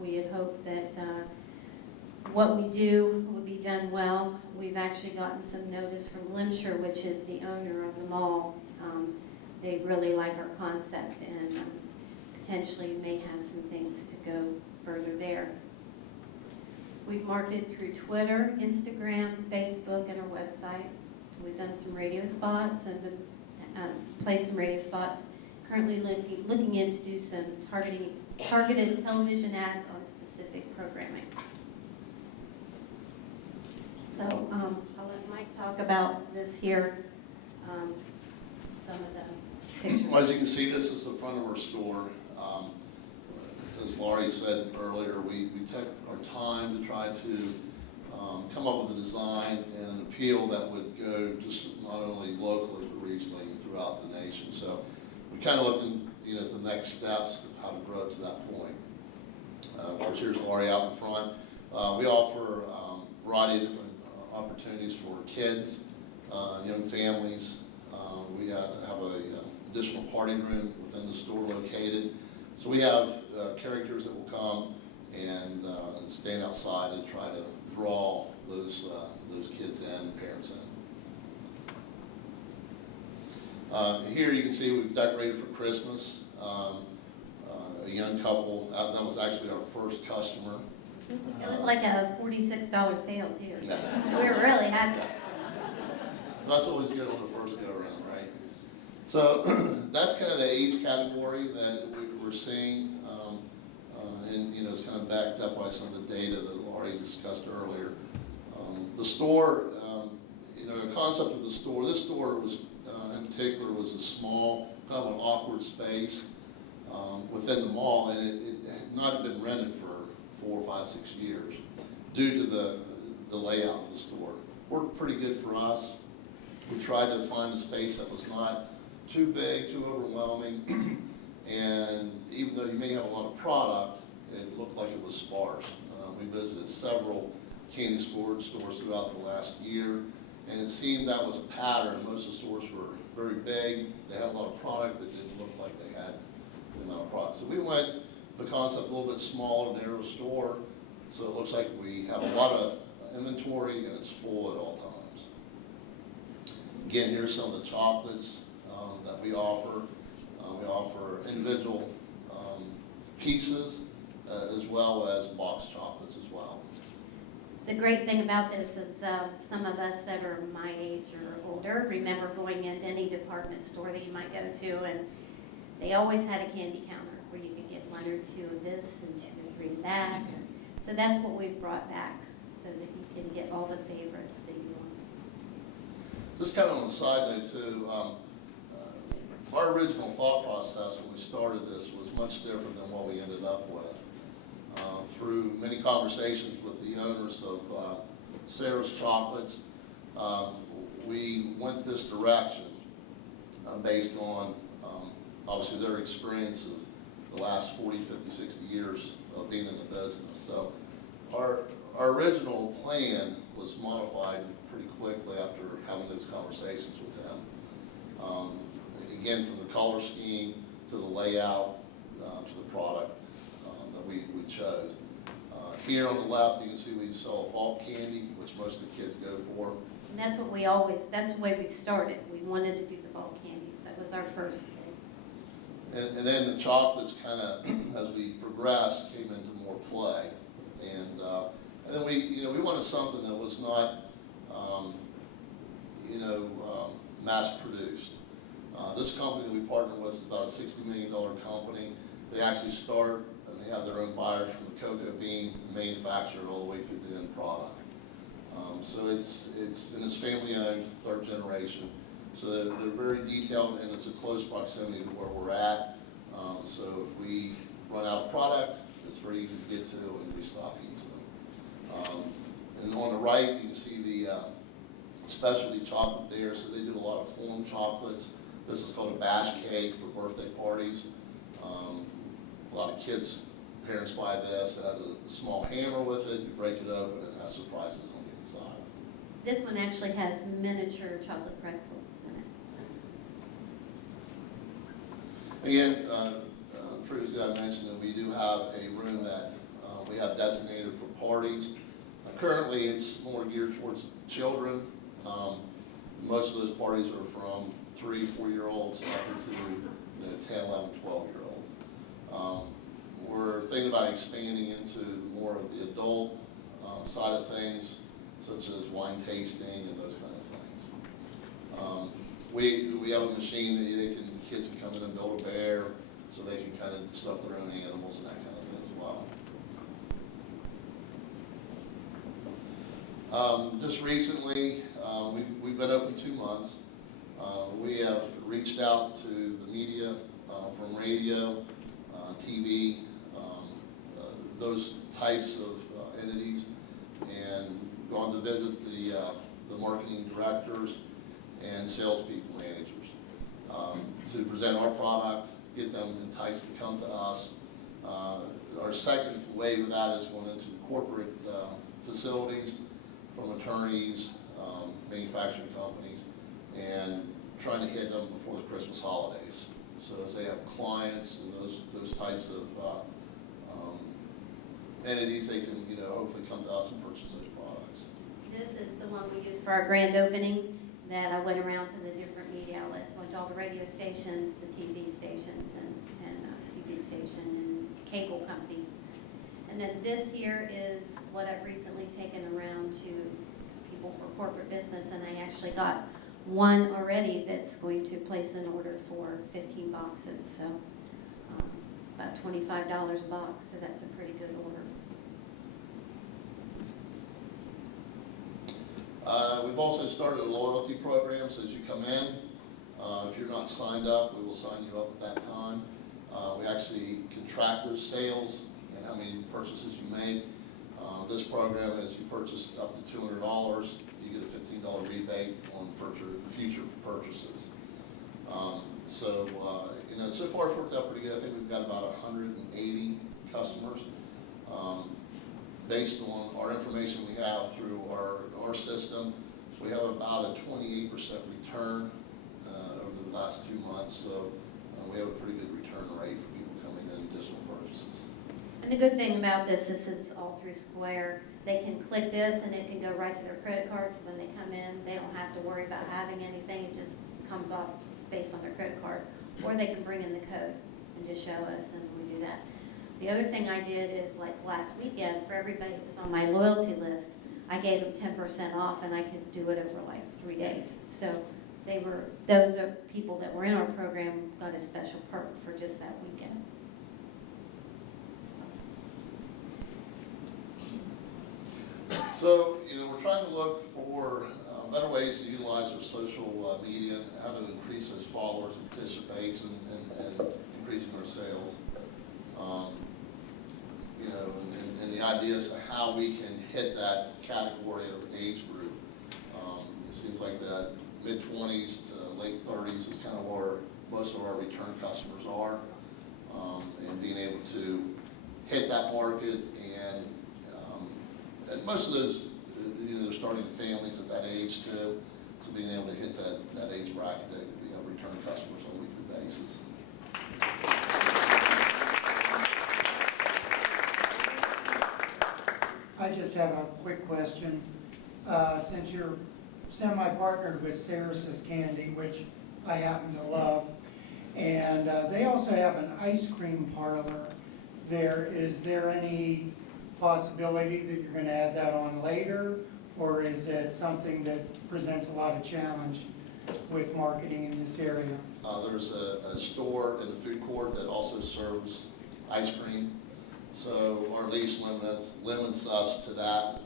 We had hoped that what we do would be done well. We've actually gotten some notice from Glimsher, which is the owner of the mall. They really like our concept and potentially may have some things to go further there. We've marketed through Twitter, Instagram, Facebook, and our website. We've done some radio spots and been, placed some radio spots. Currently looking in to do some targeted television ads on specific programming. So I'll let Mike talk about this here, some of the pictures. Well, as you can see, this is the front of our store. As Laurie said earlier, we took our time to try to come up with a design and an appeal that would go just not only locally but regionally and throughout the nation. So we're kind of looking, at the next steps of how to grow to that point. Here's Laurie out in front. We offer a variety of different opportunities for kids, young families. We have a additional party room within the store located. So we have characters that will come and stand outside and try to draw those kids in, parents in. Here you can see we've decorated for Christmas. A young couple, that was actually our first customer. It was like a $46 sale too. Yeah. We were really happy. So that's always good on the first go around, right? So that's kind of the age category that we're seeing, and it's kind of backed up by some of the data that Laurie discussed earlier. The store, the concept of the store, this store was, in particular, was a small, kind of an awkward space within the mall, and it had not been rented for 4, 5, 6 years due to the layout of the store. Worked pretty good for us. We tried to find a space that was not too big, too overwhelming, and even though you may have a lot of product, it looked like it was sparse. We visited several candy stores throughout the last year, and it seemed that was a pattern. Most of the stores were very big, they had a lot of product, but it didn't look like they had the amount of product. So we went the concept a little bit smaller, narrow store, so it looks like we have a lot of inventory and it's full at all times. Again, here's some of the chocolates that we offer. We offer individual pieces as well as box chocolates as well. The great thing about this is some of us that are my age or older remember going into any department store that you might go to, and they always had a candy counter where you could get 1 or 2 of this and 2 or 3 of that. And so that's what we've brought back, so that you can get all the favorites that you want. Just kind of on a side note too, our original thought process when we started this was much different than what we ended up with. Through many conversations with the owners of Sarah's Chocolates, we went this direction based on obviously their experience of the last 40, 50, 60 years of being in the business. So our original plan was modified pretty quickly after having those conversations with him. Again, from the color scheme to the layout to the product that we chose. Here on the left, you can see we sell bulk candy, which most of the kids go for. And that's what that's the way we started. We wanted to do the bulk candies. That was our first thing. And then the chocolates kind of, as we progressed, came into more play. And then we wanted something that was not, mass produced. This company that we partner with is about a $60 million company. They actually start and they have their own buyers from the cocoa bean manufacturer all the way through the end product. So it's family owned, 3rd generation. So they're very detailed, and it's a close proximity to where we're at. So if we run out of product, it's very easy to get to and restock easily. And on the right, you can see the specialty chocolate there. So they do a lot of form chocolates. This is called a bash cake for birthday parties. A lot of kids, parents buy this. It has a small hammer with it. You break it open, and it has surprises on the inside. This one actually has miniature chocolate pretzels in it. So. Again, previously I mentioned that we do have a room that have designated for parties. Currently, it's more geared towards children. Most of those parties are from 3, 4-year-olds up into 10, 11, 12-year-olds. We're thinking about expanding into more of the adult side of things, such as wine tasting and those kind of things. We have a machine that kids can come in and build a bear, so they can kind of stuff their own animals and that kind of thing as well. Just recently, we've been open 2 months. We have reached out to the media from radio, TV, those types of entities, and gone to visit the marketing directors and salespeople, managers, to present our product, get them enticed to come to us. Our second wave of that is going into corporate facilities, from attorneys, manufacturing companies, and trying to hit them before the Christmas holidays. So as they have clients and those types of entities, they can hopefully come to us and purchase those products. This is the one we used for our grand opening, that I went around to the different media outlets, went to all the radio stations, the TV stations, and TV station, and cable companies. And then this here is what I've recently taken around to people for corporate business, and I actually got one already that's going to place an order for 15 boxes, so about $25 a box, so that's a pretty good order. We've also started a loyalty program, so as you come in, if you're not signed up, we will sign you up at that time. We actually can track those sales and how many purchases you make. This program, as you purchase up to $200, you get a $15 rebate on future purchases. So far it's worked out pretty good. I think we've got about 180 customers. Based on our information we have through our system, we have about a 28% return over the last 2 months. So we have a pretty good return rate for people coming in additional purchases. And the good thing about this is all through Square. They can click this and it can go right to their credit cards. When they come in, they don't have to worry about having anything. It just comes off based on their credit card. Or they can bring in the code and just show us, and we do that. The other thing I did is, like last weekend, for everybody that was on my loyalty list, I gave them 10% off, and I could do it over like 3 days. So those are people that were in our program got a special perk for just that weekend. So, we're trying to look for better ways to utilize our social media, how to increase those followers and participate and increasing our sales. And the idea is how we can hit that category of age group. It seems like that mid-20s to late 30s is kind of where most of our return customers are, and being able to hit that market, and most of those, they're starting families at that age too, so being able to hit that age bracket, return customers on a weekly basis. I just have a quick question. Since you're semi-partnered with Sarris's Candy, which I happen to love, and they also have an ice cream parlor there, is there any possibility that you're going to add that on later, or is it something that presents a lot of challenge with marketing in this area? There's a store in the food court that also serves ice cream. So our lease limits us to that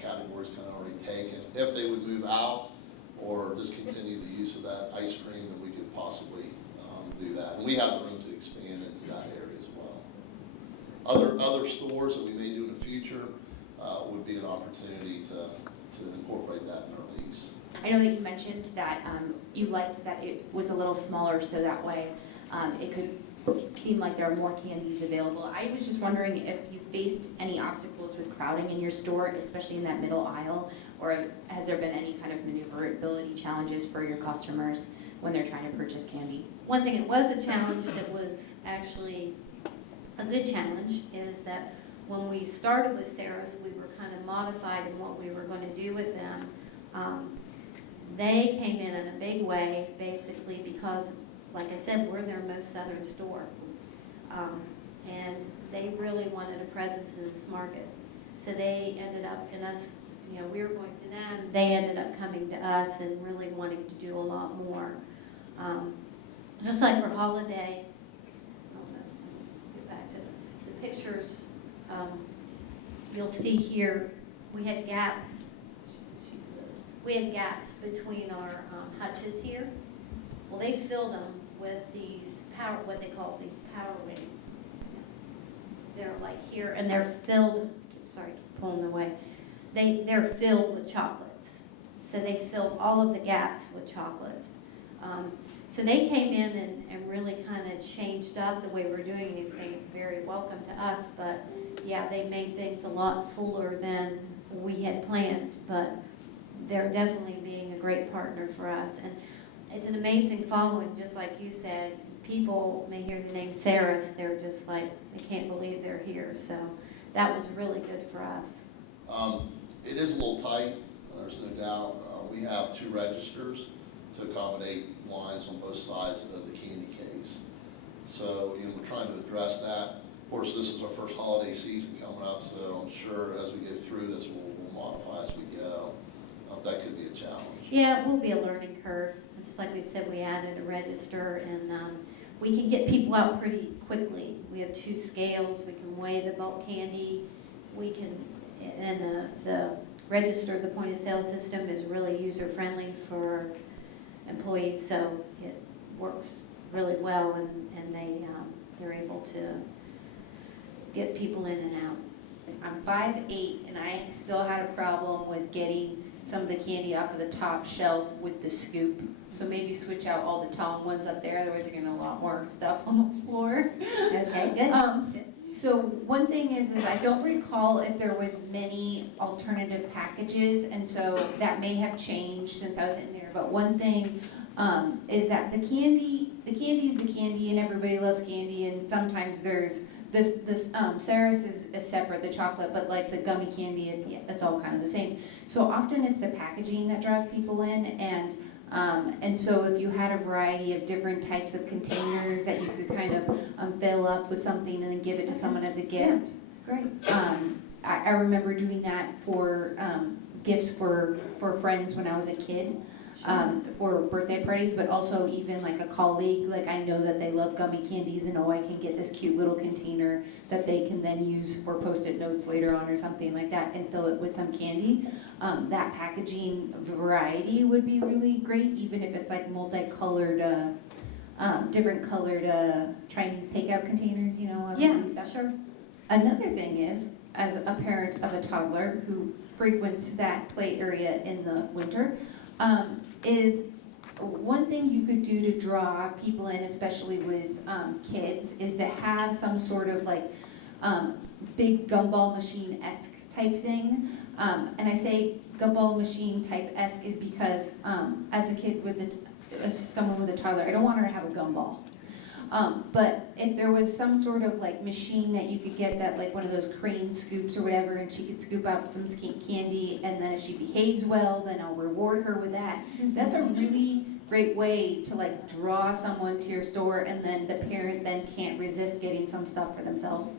category is kind of already taken. If they would move out or discontinue the use of that ice cream, then we could possibly do that. And we have the room to expand into that area as well. Other stores that we may do in the future would be an opportunity to incorporate that in our lease. I know that you mentioned that you liked that it was a little smaller, so that way it could seem like there are more candies available. I was just wondering if you faced any obstacles with crowding in your store, especially in that middle aisle, or has there been any kind of maneuverability challenges for your customers when they're trying to purchase candy? One thing, it was a challenge that was actually a good challenge, is that when we started with Sarah's, we were kind of modified in what we were going to do with them. They came in a big way, basically, because, like I said, we're their most southern store. And they really wanted a presence in this market. So they ended up, and us, you know, we were going to them, they ended up coming to us and really wanting to do a lot more. Just like for holiday, let's get back to the pictures. You'll see here, we had gaps. We had gaps between our hutches here. Well, they filled them with these what they call these power wings. They're like here, and they're filled. Sorry, keep pulling away. They're filled with chocolates. So they filled all of the gaps with chocolates. So they came in and really kind of changed up the way we're doing anything. It's very welcome to us, but yeah, they made things a lot fuller than we had planned, but they're definitely being a great partner for us. And it's an amazing following, just like you said. People, when they hear the name Sarah's, they're just like, they can't believe they're here. So that was really good for us. It is a little tight, there's no doubt. We have 2 registers to accommodate lines on both sides of the candy case. So, you know, we're trying to address that. Of course, this is our first holiday season coming up, so I'm sure as we get through this, we'll modify as we go. That could be a challenge. Yeah, it will be a learning curve. Just like we said, we added a register, and we can get people out pretty quickly. We have 2 scales. We can weigh the bulk candy. We can, and the register, the point of sale system is really user friendly for employees, so it works really well, and they're able to get people in and out. I'm 5'8", and I still had a problem with getting some of the candy off of the top shelf with the scoop. So maybe switch out all the tall ones up there, otherwise you're getting a lot more stuff on the floor. Okay, good. So one thing is I don't recall if there was many alternative packages, and so that may have changed since I was in there. But one thing is that the candy is the candy, and everybody loves candy, and sometimes there's this Sarah's is separate, the chocolate, but like the gummy candy, it's all kind of the same. So often it's the packaging that draws people in, and so if you had a variety of different types of containers that you could kind of fill up with something and then give it to someone as a gift. Great. I remember doing that for gifts for friends when I was a kid. For birthday parties, but also even like a colleague, like I know that they love gummy candies, and I can get this cute little container that they can then use for Post-it notes later on or something like that, and fill it with some candy. That packaging variety would be really great, even if it's like multicolored, different colored Chinese takeout containers, you know. Yeah, sure. Another thing is, as a parent of a toddler who frequents that play area in the winter, is one thing you could do to draw people in, especially with kids, is to have some sort of like big gumball machine-esque type thing. And I say gumball machine type-esque is because as a kid as someone with a toddler, I don't want her to have a gumball. But if there was some sort of like machine that you could get, that like one of those crane scoops or whatever, and she could scoop up some candy, and then if she behaves well, then I'll reward her with that. That's a really great way to like draw someone to your store, and then the parent then can't resist getting some stuff for themselves.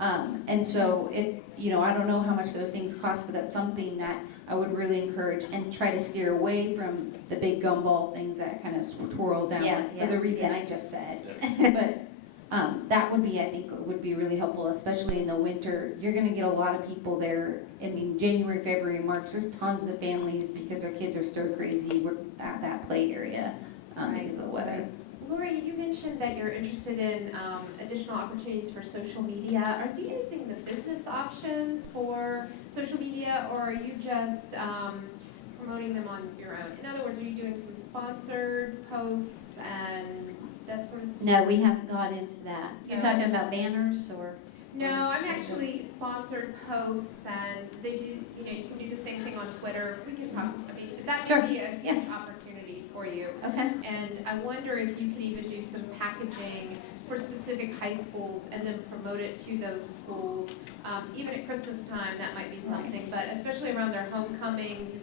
And so if, you know, I don't know how much those things cost, but that's something that I would really encourage, and try to steer away from the big gumball things that kind of twirl down for the reason I just said. But that would be, I think, would be really helpful, especially in the winter. You're going to get a lot of people there. I mean, January, February, March, there's tons of families because their kids are stir crazy at that play area because of the weather. Lori, you mentioned that you're interested in additional opportunities for social media. Are you using the business options for social media, or are you just promoting them on your own? In other words, are you doing some sponsored posts and that sort of thing? No, we haven't got into that. You're No. talking about banners or? No, I'm actually sponsored posts, and they do, you know, you can do the same thing on Twitter. We can talk, I mean, that Sure. would be a huge opportunity for you. Okay. And I wonder if you could even do some packaging for specific high schools and then promote it to those schools. Even at Christmas time, that might be something, but especially around their homecoming,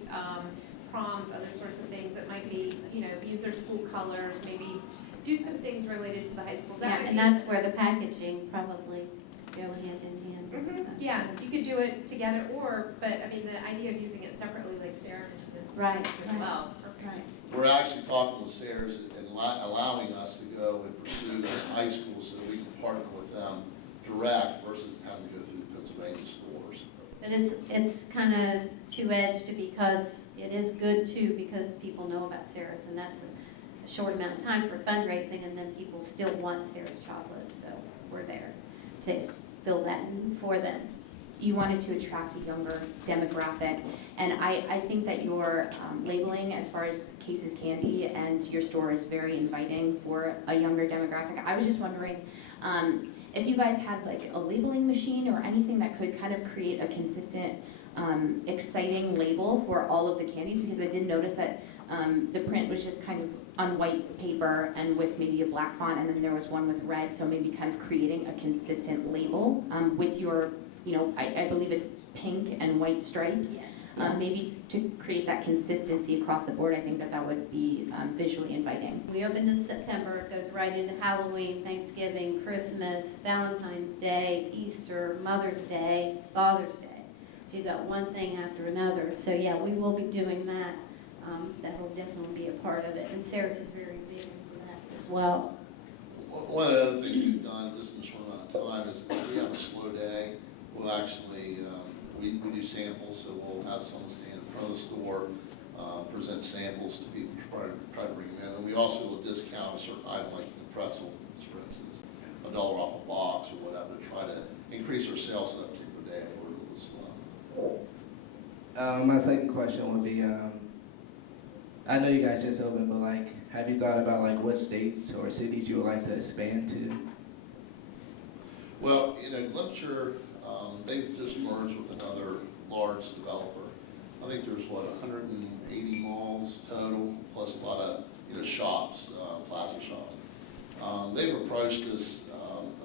proms, other sorts of things, it might be, use their school colors, maybe do some things related to the high schools. That Yeah, might and be- that's where the packaging probably go hand in hand. Mhm. That's Yeah, good. you could do it together, but I mean, the idea of using it separately, like Sarah mentioned, is Right, as right. well. Right. We're actually talking with Sayers and allowing us to go and pursue those high schools so that we can partner with them direct versus having to go through the Pennsylvania stores. But it's kind of two-edged because it is good too, because people know about Sarah's, and that's a short amount of time for fundraising, and then people still want Sarah's chocolate, so we're there to fill that in for them. You wanted to attract a younger demographic, and I think that your labeling as far as Case's Candy and your store is very inviting for a younger demographic. I was just wondering if you guys had like a labeling machine or anything that could kind of create a consistent, exciting label for all of the candies, because I did notice that the print was just kind of on white paper and with maybe a black font, and then there was one with red, so maybe kind of creating a consistent label with your, I believe it's pink and white stripes. Maybe to create that consistency across the board, I think that would be visually inviting. We opened in September, it goes right into Halloween, Thanksgiving, Christmas, Valentine's Day, Easter, Mother's Day, Father's Day. So you got one thing after another. So yeah, we will be doing that. That will definitely be a part of it. And Sarah's is very big for that as well. One of the other things we've done just in a short amount of time is if we have a slow day, we'll actually, we do samples, so we'll have someone stand in front of the store, present samples to people, try to bring them in. And we also will discount a certain item like the pretzels, for instance, $1 off a box or whatever, to try to increase our sales that particular day if it was slow. My second question would be, I know you guys just opened, but like, have you thought about like what states or cities you would like to expand to? Well, Glimcher, they've just merged with another large developer. I think there's, 180 malls total, plus a lot of, shops, plaza shops. They've approached us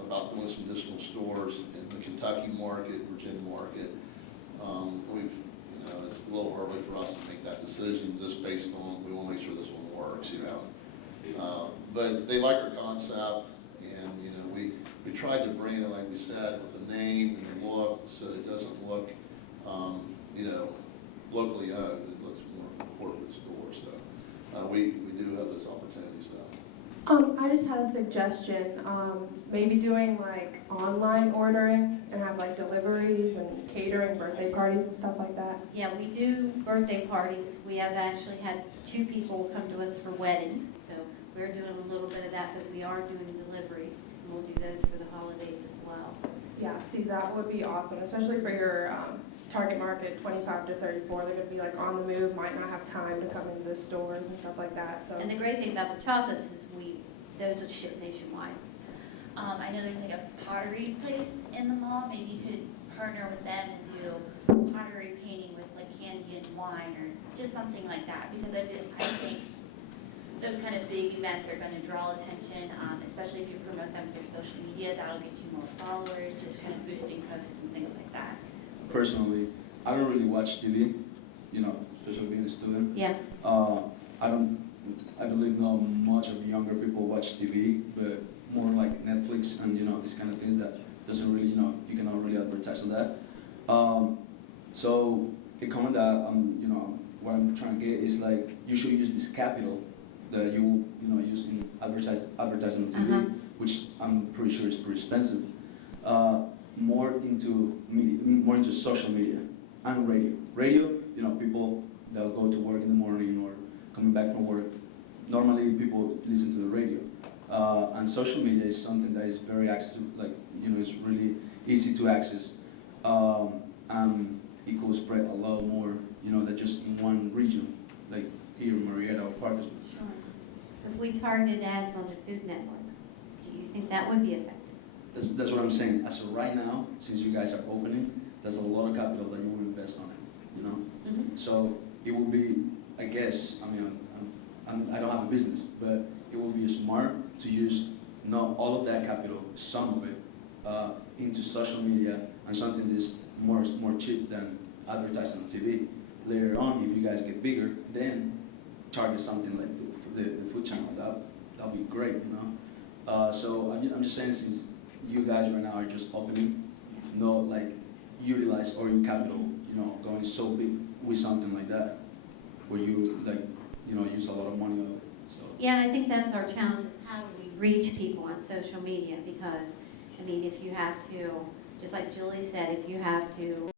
about doing some additional stores in the Kentucky market, Virginia market. It's a little early for us to make that decision just based on, we want to make sure this one works, But they like our concept, and, we tried to bring it, like we said, with a name and a look, so it doesn't look, locally owned. It looks more of a corporate store, so we do have those opportunities though. I just had a suggestion, maybe doing like online ordering and have like deliveries and catering, birthday parties and stuff like that. Yeah, we do birthday parties. We have actually had 2 people come to us for weddings, so we're doing a little bit of that, but we are doing deliveries, and we'll do those for the holidays as well. Yeah, see, that would be awesome, especially for your target market, 25 to 34. They're gonna be like on the move, might not have time to come into the stores and stuff like that, so. And the great thing about the chocolates is those are shipped nationwide. I know there's like a pottery place in the mall. Maybe you could partner with them and do pottery painting with like candy and wine or just something like that. Because I think those kind of big events are going to draw attention, especially if you promote them through social media. That'll get you more followers, just kind of boosting posts and things like that. Personally, I don't really watch TV, especially being a student. Yeah. I believe not much of younger people watch TV, but more like Netflix and these kind of things that doesn't really, you cannot really advertise on that. So the comment that what I'm trying to get is like you should use this capital that you use in advertising on TV, which I'm pretty sure is pretty expensive. More into media, more into social media and radio. Radio, people that go to work in the morning or coming back from work. Normally, people listen to the radio, and social media is something that is very accessible. Like it's really easy to access, and it could spread a lot more. Than just in one region, like here in Marietta or Parkersburg. Sure. If we targeted ads on the Food Network, do you think that would be effective? That's what I'm saying. As of right now, since you guys are opening, there's a lot of capital that you will invest on it. Mm-hmm. So it will be, I guess, I don't have a business, but it will be smart to use not all of that capital, some of it, into social media and something that's more cheap than advertising on TV. Later on, if you guys get bigger, then target something like the food channel. That'll be great, you know. So I'm just saying, since you guys right now are just opening, not like utilize or in capital, you know, going so big with something like that, where you like, you know, use a lot of money of it. So. Yeah, and I think that's our challenge, is how do we reach people on social media? Because, I mean, if you have to, just like Julie said, if you have to